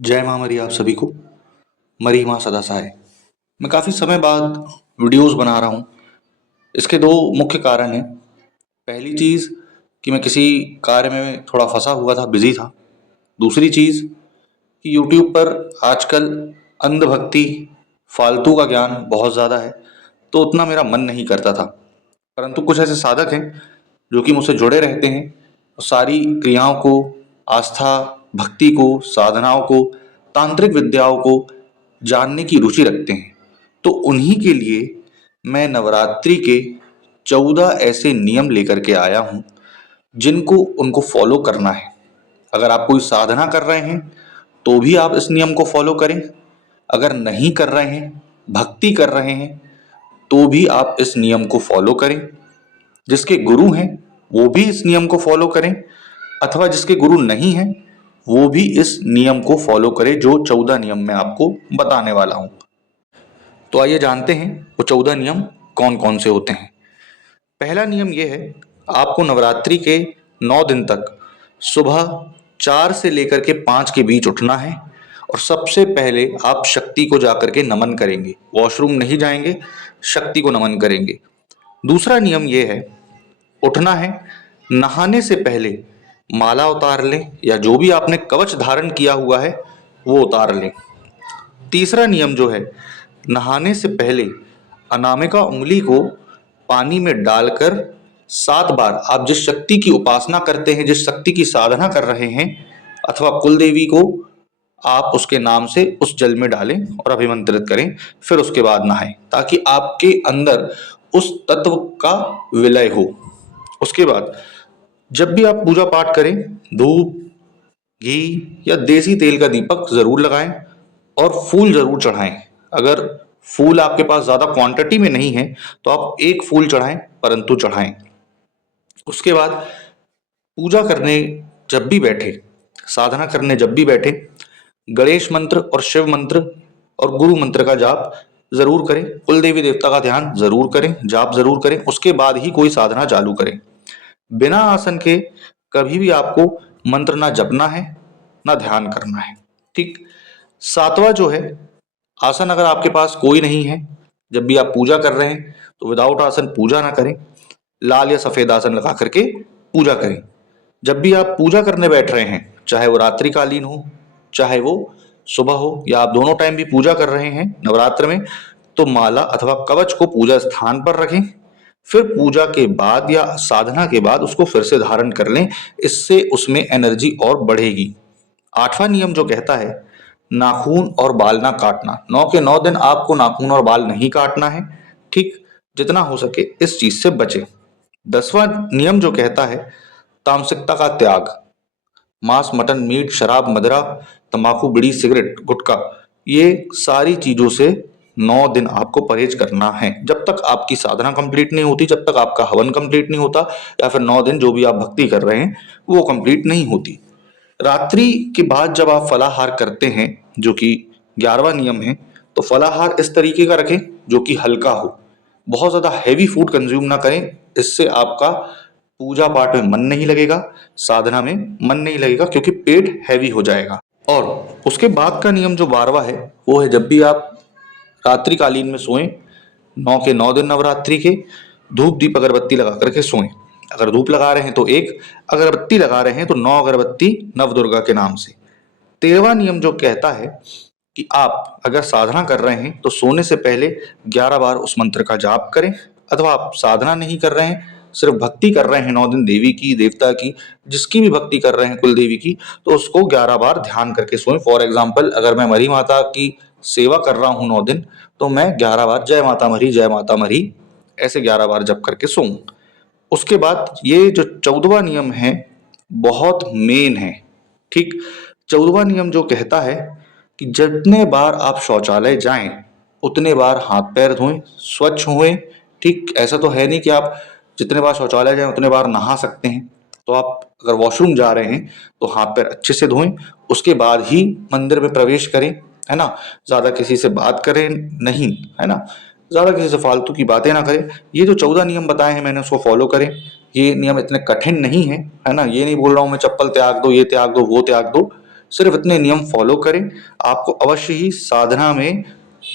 जय माँ मरी आप सभी को। मरी माँ सदा सहाय। मैं काफ़ी समय बाद वीडियोस बना रहा हूँ। इसके दो मुख्य कारण हैं। पहली चीज़ कि मैं किसी कार्य में थोड़ा फंसा हुआ था, बिजी था। दूसरी चीज़ कि यूट्यूब पर आजकल अंधभक्ति, फालतू का ज्ञान बहुत ज़्यादा है, तो उतना मेरा मन नहीं करता था। परंतु कुछ ऐसे साधक हैं जो कि मुझसे जुड़े रहते हैं और सारी क्रियाओं को, आस्था, भक्ति को, साधनाओं को, तांत्रिक विद्याओं को जानने की रुचि रखते हैं। तो उन्हीं के लिए मैं नवरात्रि के 14 ऐसे नियम लेकर के आया हूँ जिनको उनको फॉलो करना है। अगर आप कोई साधना कर रहे हैं तो भी आप इस नियम को फॉलो करें। अगर नहीं कर रहे हैं, भक्ति कर रहे हैं, तो भी आप इस नियम को फॉलो करें। जिसके गुरु हैं वो भी इस नियम को फॉलो करें, अथवा जिसके गुरु नहीं हैं वो भी इस नियम को फॉलो करें जो 14 नियम मैं आपको बताने वाला हूं। तो आइए जानते हैं वो 14 नियम कौन कौन से होते हैं। पहला नियम ये है, आपको नवरात्रि के 9 दिन तक सुबह 4 से लेकर के 5 के बीच उठना है और सबसे पहले आप शक्ति को जाकर के नमन करेंगे। वॉशरूम नहीं जाएंगे, शक्ति को नमन करेंगे। दूसरा नियम ये है, उठना है, नहाने से पहले माला उतार लें या जो भी आपने कवच धारण किया हुआ है वो उतार लें। तीसरा नियम जो है, नहाने से पहले अनामिका उंगली को पानी में डालकर 7 बार आप जिस शक्ति की उपासना करते हैं, जिस शक्ति की साधना कर रहे हैं, अथवा कुल देवी को आप उसके नाम से उस जल में डालें और अभिमंत्रित करें। फिर उसके बाद नहाएं ताकि आपके अंदर उस तत्व का विलय हो। उसके बाद जब भी आप पूजा पाठ करें, धूप, घी या देसी तेल का दीपक जरूर लगाएं और फूल जरूर चढ़ाएं। अगर फूल आपके पास ज्यादा क्वांटिटी में नहीं है तो आप एक फूल चढ़ाएं, परंतु चढ़ाएं। उसके बाद पूजा करने जब भी बैठे, साधना करने जब भी बैठे, गणेश मंत्र और शिव मंत्र और गुरु मंत्र का जाप जरूर करें। कुल देवी देवता का ध्यान जरूर करें, जाप जरूर करें। उसके बाद ही कोई साधना चालू करें। बिना आसन के कभी भी आपको मंत्र ना जपना है, ना ध्यान करना है। ठीक। सातवां जो है, आसन अगर आपके पास कोई नहीं है, जब भी आप पूजा कर रहे हैं तो विदाउट आसन पूजा ना करें। लाल या सफेद आसन लगा करके पूजा करें। जब भी आप पूजा करने बैठ रहे हैं, चाहे वो रात्रिकालीन हो, चाहे वो सुबह हो, या आप दोनों टाइम भी पूजा कर रहे हैं नवरात्र में, तो माला अथवा कवच को पूजा स्थान पर रखें। फिर पूजा के बाद या साधना के बाद उसको फिर से धारण कर लें। इससे उसमें एनर्जी और बढ़ेगी। आठवां नियम जो कहता है, नाखून और बाल ना काटना। 9 के 9 दिन आपको नाखून और बाल नहीं काटना है। ठीक। जितना हो सके इस चीज से बचें। 10वां नियम जो कहता है, तामसिकता का त्याग। मांस, मटन, मीट, शराब, मदिरा, तंबाकू, बीड़ी, सिगरेट, गुटखा, ये सारी चीजों से 9 दिन आपको परहेज करना है। जब तक आपकी साधना कंप्लीट नहीं होती, जब तक आपका हवन कंप्लीट नहीं होता, या फिर 9 दिन जो भी आप भक्ति कर रहे हैं वो कंप्लीट नहीं होती। रात्रि के बाद जब आप फलाहार करते हैं, जो कि 11वां नियम है, तो फलाहार इस तरीके का रखें जो कि हल्का हो। बहुत ज्यादा हैवी फूड कंज्यूम ना करें। इससे आपका पूजा पाठ में मन नहीं लगेगा, साधना में मन नहीं लगेगा, क्योंकि पेट हैवी हो जाएगा। और उसके बाद का नियम जो 12वां है वो है, जब भी आप रात्रिकालीन में सोएं, 9 के 9 दिन नवरात्रि के, धूप दीप अगरबत्ती लगा करके सोएं। अगर धूप लगा रहे हैं तो एक, अगरबत्ती लगा रहे हैं तो 9 अगरबत्ती नवदुर्गा के नाम से। 13वां नियम जो कहता है कि आप अगर साधना कर रहे हैं तो सोने से पहले 11 बार उस मंत्र का जाप करें। अथवा आप साधना नहीं कर रहे हैं, सिर्फ भक्ति कर रहे हैं 9 दिन देवी की, देवता की, जिसकी भी भक्ति कर रहे हैं कुल देवी की, तो उसको 11 बार ध्यान करके सोएं। फॉर एग्जाम्पल, अगर मैं मरी माता की सेवा कर रहा हूं 9 दिन, तो मैं 11 बार जय माता मरी, जय माता मरी, ऐसे 11 बार जप करके सोऊं। उसके बाद ये जो 14वां नियम है बहुत मेन है। ठीक। 14वां नियम जो कहता है कि जितने बार आप शौचालय जाएं उतने बार हाथ पैर धोएं, स्वच्छ हुए। ठीक। ऐसा तो है नहीं कि आप जितने बार शौचालय जाएं उतने बार नहा सकते हैं। तो आप अगर वॉशरूम जा रहे हैं तो हाथ पैर अच्छे से धोएं, उसके बाद ही मंदिर में प्रवेश करें, है ना। ज्यादा किसी से बात करें नहीं, है ना, ज्यादा किसी से फालतू की बातें ना करें। ये जो 14 नियम बताए हैं मैंने, उसको फॉलो करें। ये नियम इतने कठिन नहीं है, है ना। ये नहीं बोल रहा हूं मैं चप्पल त्याग दो, ये त्याग दो, वो त्याग दो। सिर्फ इतने नियम फॉलो करें, आपको अवश्य ही साधना में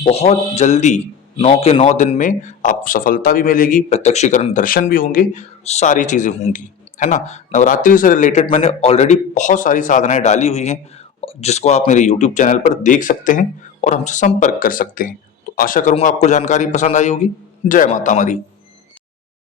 बहुत जल्दी 9 के 9 दिन में आपको सफलता भी मिलेगी, प्रत्यक्षीकरण दर्शन भी होंगे, सारी चीज़ें होंगी, है ना? नवरात्रि से रिलेटेड मैंने ऑलरेडी बहुत सारी साधनाएँ डाली हुई हैं, जिसको आप मेरे यूट्यूब चैनल पर देख सकते हैं और हमसे संपर्क कर सकते हैं। तो आशा करूँगा आपको जानकारी पसंद आई होगी। जय माता मरी।